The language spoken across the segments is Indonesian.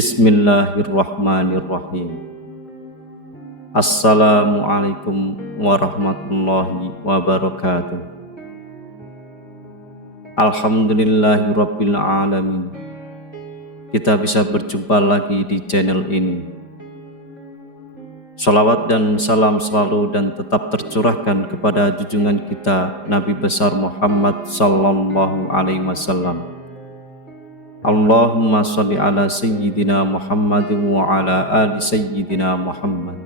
Bismillahirrahmanirrahim. Assalamualaikum warahmatullahi wabarakatuh. Alhamdulillahirabbil alamin. Kita bisa berjumpa lagi di channel ini. Salawat dan salam selalu dan tetap tercurahkan kepada junjungan kita Nabi besar Muhammad sallallahu alaihi wasallam. Allahumma sholli ala sayyidina Muhammadin wa ala ali sayyidina Muhammad.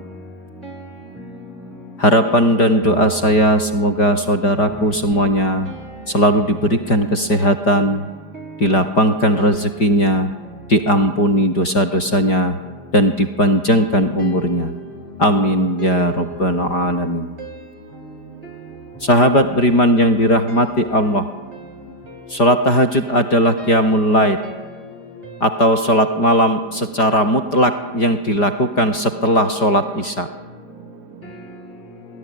Harapan dan doa saya semoga saudaraku semuanya selalu diberikan kesehatan, dilapangkan rezekinya, diampuni dosa-dosanya, dan dipanjangkan umurnya. Amin ya rabbal alamin. Sahabat beriman yang dirahmati Allah, salat tahajud adalah qiyamul lail atau salat malam secara mutlak yang dilakukan setelah salat isya.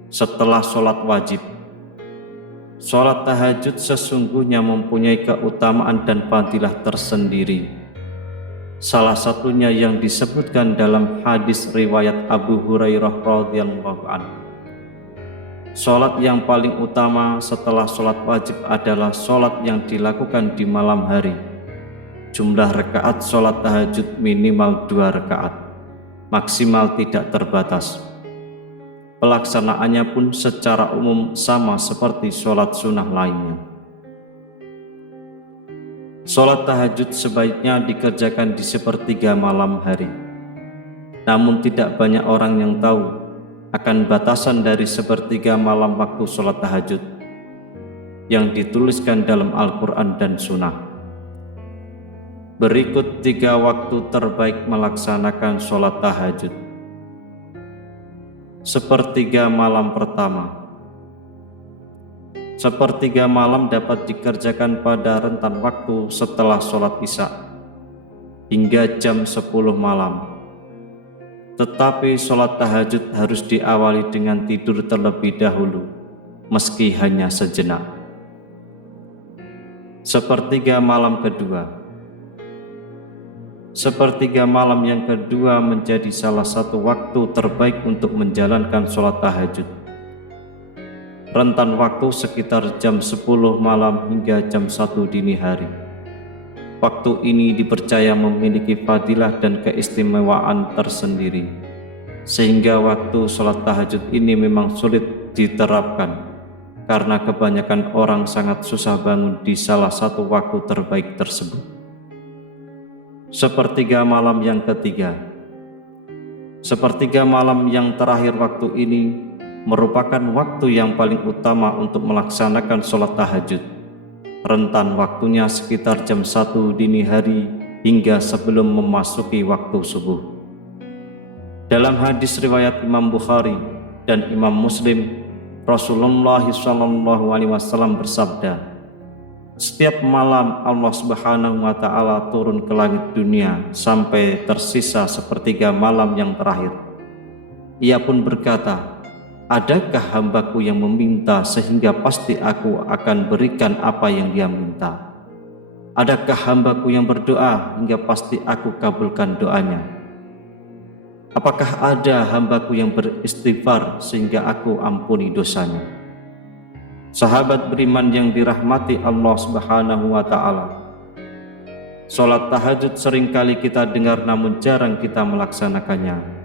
Setelah salat wajib, salat tahajud sesungguhnya mempunyai keutamaan dan fadilah tersendiri. Salah satunya yang disebutkan dalam hadis riwayat Abu Hurairah radhiyallahu anhu. Salat yang paling utama setelah salat wajib adalah salat yang dilakukan di malam hari. Jumlah rakaat salat tahajud minimal 2 rakaat, maksimal tidak terbatas. Pelaksanaannya pun secara umum sama seperti salat sunnah lainnya. Salat tahajud sebaiknya dikerjakan di sepertiga malam hari. Namun tidak banyak orang yang tahu akan batasan dari sepertiga malam waktu sholat tahajud yang dituliskan dalam Al-Quran dan Sunnah. Berikut 3 waktu terbaik melaksanakan sholat tahajud. Sepertiga malam pertama. Sepertiga malam dapat dikerjakan pada rentan waktu setelah sholat isya hingga jam 10 malam. Tetapi sholat tahajud harus diawali dengan tidur terlebih dahulu, meski hanya sejenak. Sepertiga malam kedua. Sepertiga malam yang kedua menjadi salah satu waktu terbaik untuk menjalankan sholat tahajud. Rentan waktu sekitar jam 10 malam hingga jam 1 dini hari. Waktu ini dipercaya memiliki fadilah dan keistimewaan tersendiri, sehingga waktu sholat tahajud ini memang sulit diterapkan, karena kebanyakan orang sangat susah bangun di salah satu waktu terbaik tersebut. Sepertiga malam yang ketiga. Sepertiga malam yang terakhir waktu ini merupakan waktu yang paling utama untuk melaksanakan sholat tahajud. Rentan waktunya sekitar jam 1 dini hari hingga sebelum memasuki waktu subuh. Dalam hadis riwayat Imam Bukhari dan Imam Muslim, Rasulullah SAW bersabda, "Setiap malam Allah Subhanahu wa Ta'ala turun ke langit dunia sampai tersisa sepertiga malam yang terakhir. Ia pun berkata, adakah hambaku yang meminta sehingga pasti aku akan berikan apa yang dia minta? Adakah hambaku yang berdoa hingga pasti aku kabulkan doanya? Apakah ada hambaku yang beristighfar sehingga aku ampuni dosanya?" Sahabat beriman yang dirahmati Allah Subhanahu wa Ta'ala, salat tahajud seringkali kita dengar namun jarang kita melaksanakannya.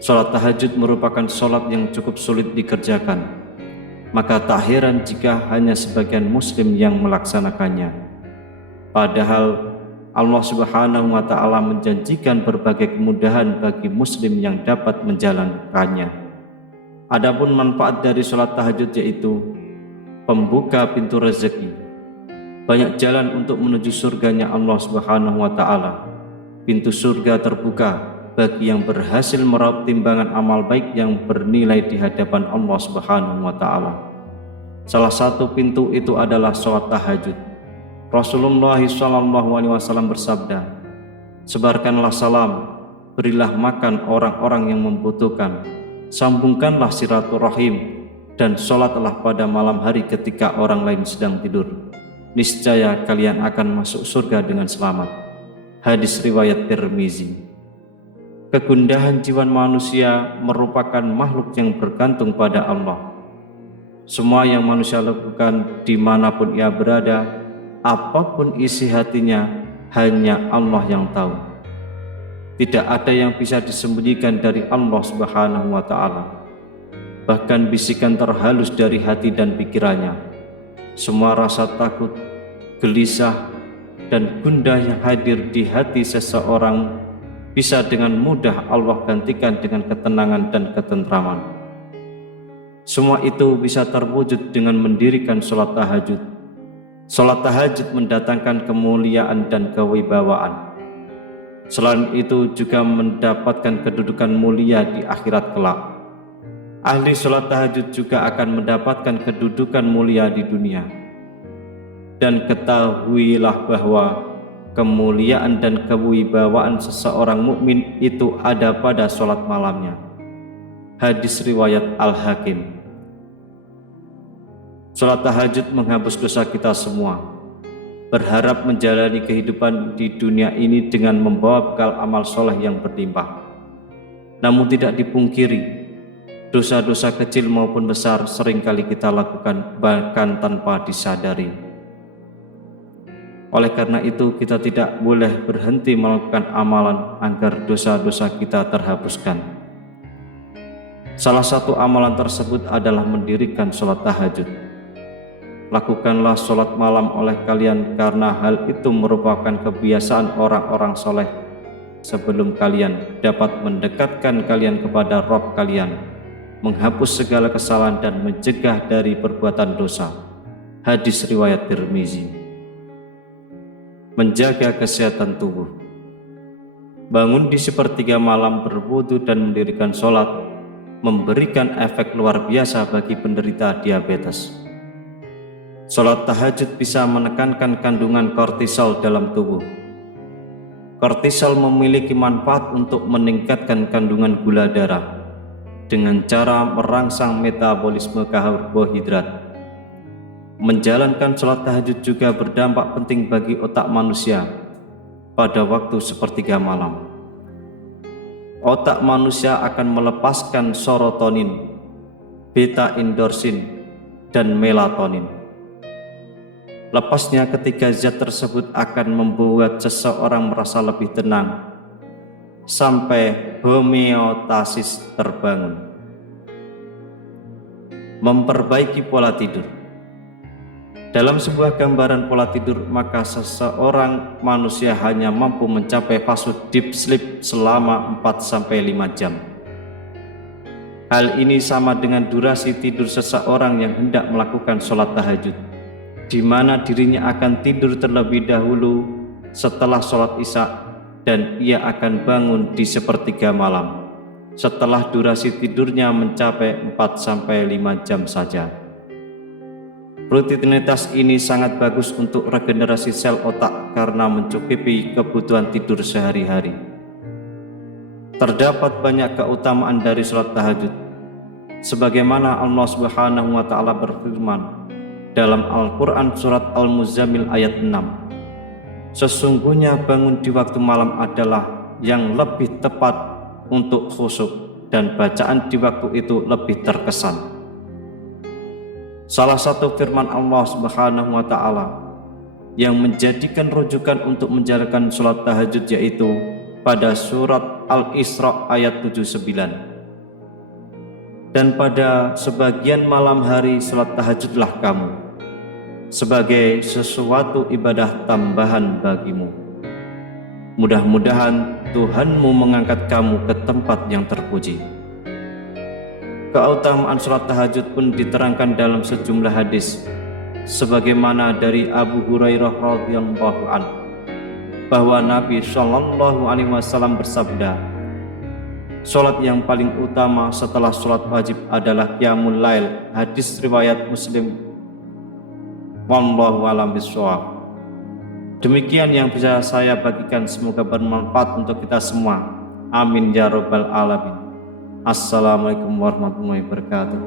Salat tahajud merupakan salat yang cukup sulit dikerjakan, maka tak heran jika hanya sebagian muslim yang melaksanakannya. Padahal Allah Subhanahu wa Ta'ala menjanjikan berbagai kemudahan bagi muslim yang dapat menjalankannya. Adapun manfaat dari salat tahajud yaitu pembuka pintu rezeki. Banyak jalan untuk menuju surganya Allah Subhanahu wa Ta'ala. Pintu surga terbuka bagi yang berhasil meraup timbangan amal baik yang bernilai di hadapan Allah Subhanahu wa Ta'ala. Salah satu pintu itu adalah salat tahajud. Rasulullah SAW bersabda, "Sebarkanlah salam, berilah makan orang-orang yang membutuhkan, sambungkanlah silaturahim, dan sholatlah pada malam hari ketika orang lain sedang tidur. Niscaya kalian akan masuk surga dengan selamat." Hadis riwayat Tirmizi. Kegundahan jiwa manusia merupakan makhluk yang bergantung pada Allah. Semua yang manusia lakukan dimanapun ia berada, apapun isi hatinya, hanya Allah yang tahu. Tidak ada yang bisa disembunyikan dari Allah Subhanahu wa Ta'ala. Bahkan bisikan terhalus dari hati dan pikirannya, semua rasa takut, gelisah, dan gundah yang hadir di hati seseorang bisa dengan mudah Allah gantikan dengan ketenangan dan ketentraman. Semua itu bisa terwujud dengan mendirikan sholat tahajud. Sholat tahajud mendatangkan kemuliaan dan kewibawaan. Selain itu juga mendapatkan kedudukan mulia di akhirat kelak. Ahli sholat tahajud juga akan mendapatkan kedudukan mulia di dunia. Dan ketahuilah bahwa kemuliaan dan kewibawaan seseorang mukmin itu ada pada sholat malamnya. Hadis riwayat Al-Hakim. Sholat tahajud menghapus dosa kita semua. Berharap menjalani kehidupan di dunia ini dengan membawa bekal amal soleh yang berlimpah. Namun tidak dipungkiri, dosa-dosa kecil maupun besar seringkali kita lakukan bahkan tanpa disadari. Oleh karena itu kita tidak boleh berhenti melakukan amalan agar dosa-dosa kita terhapuskan. Salah satu amalan tersebut adalah mendirikan sholat tahajud. Lakukanlah sholat malam oleh kalian karena hal itu merupakan kebiasaan orang-orang soleh sebelum kalian dapat mendekatkan kalian kepada Rabb kalian, menghapus segala kesalahan dan mencegah dari perbuatan dosa. Hadis riwayat Tirmizi. Menjaga kesehatan tubuh. Bangun di sepertiga malam, berwudu dan mendirikan sholat memberikan efek luar biasa bagi penderita diabetes. Sholat tahajud bisa menekankan kandungan kortisol dalam tubuh. Kortisol memiliki manfaat untuk meningkatkan kandungan gula darah dengan cara merangsang metabolisme karbohidrat. Menjalankan sholat tahajud juga berdampak penting bagi otak manusia pada waktu sepertiga malam. Otak manusia akan melepaskan serotonin, beta-endorfin, dan melatonin. Lepasnya ketiga zat tersebut akan membuat seseorang merasa lebih tenang sampai homeostasis terbangun. Memperbaiki pola tidur. Dalam sebuah gambaran pola tidur, maka seseorang manusia hanya mampu mencapai fase deep sleep selama 4-5 jam. Hal ini sama dengan durasi tidur seseorang yang hendak melakukan sholat tahajud, di mana dirinya akan tidur terlebih dahulu setelah sholat isya dan ia akan bangun di sepertiga malam setelah durasi tidurnya mencapai 4-5 jam saja. Rutinitas ini sangat bagus untuk regenerasi sel otak karena mencukupi kebutuhan tidur sehari-hari. Terdapat banyak keutamaan dari sholat tahajud, sebagaimana Allah Subhanahu wa Ta'ala berfirman dalam Al-Quran surat Al-Muzammil ayat 6. Sesungguhnya bangun di waktu malam adalah yang lebih tepat untuk khusyuk dan bacaan di waktu itu lebih terkesan. Salah satu firman Allah Subhanahu wa Ta'ala yang menjadikan rujukan untuk menjalankan sholat tahajud yaitu pada surat Al-Isra ayat 79. Dan pada sebagian malam hari sholat tahajudlah kamu sebagai sesuatu ibadah tambahan bagimu. Mudah-mudahan Tuhanmu mengangkat kamu ke tempat yang terpuji. Keutamaan sholat tahajud pun diterangkan dalam sejumlah hadis, sebagaimana dari Abu Hurairah radhiyallahu anhu bahwa Nabi Shallallahu Alaihi Wasallam bersabda, sholat yang paling utama setelah sholat wajib adalah qiyamul lail. Hadis riwayat Muslim. Wallahu a'lam bishawab. Demikian yang bisa saya bagikan, semoga bermanfaat untuk kita semua. Amin ya rabbal alamin. Assalamualaikum warahmatullahi wabarakatuh.